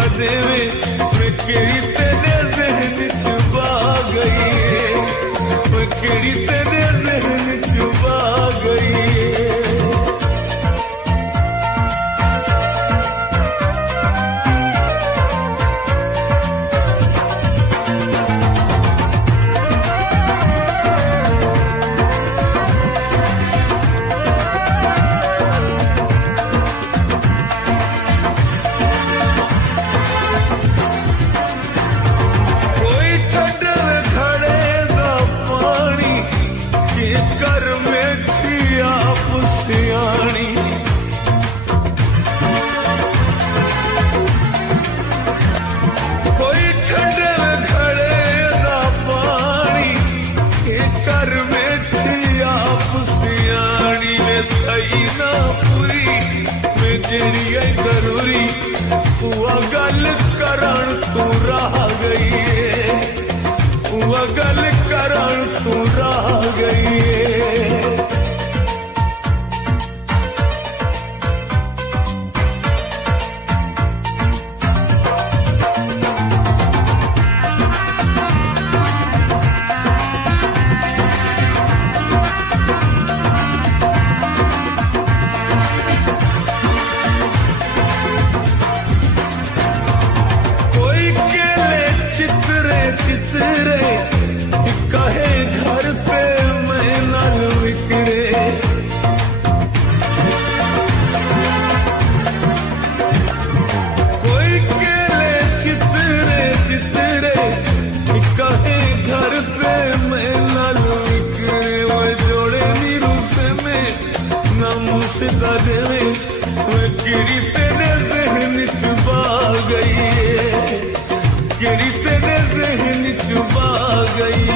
सदा देवे मैं केड़ी तेरे जहन च बा गई, मैं केड़ी तेरे जहन च बा गई। जरूरी हुआ गल करण तू रह गई, हुआ गल करण तू रह गई। कहे घर पे मैं न बिगड़े, कोई केले चितरे चितरे कहे घर पे मैं न बिगड़े। वो जोड़े निरूप में न मुझसे देवे मैं गिरी तेरे जहन च बा गई, गिरी तेरे जहन च बा गई।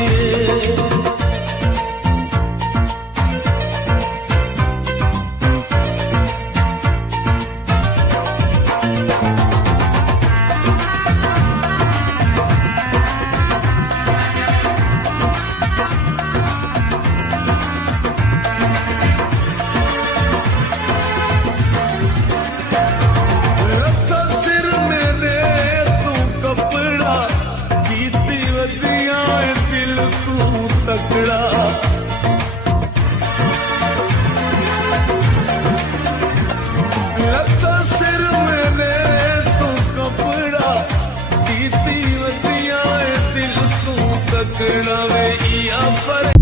तगड़ा लता सिर में दे तू कपड़ा, दीदी वदिया दिल तू तगड़ा वे या पर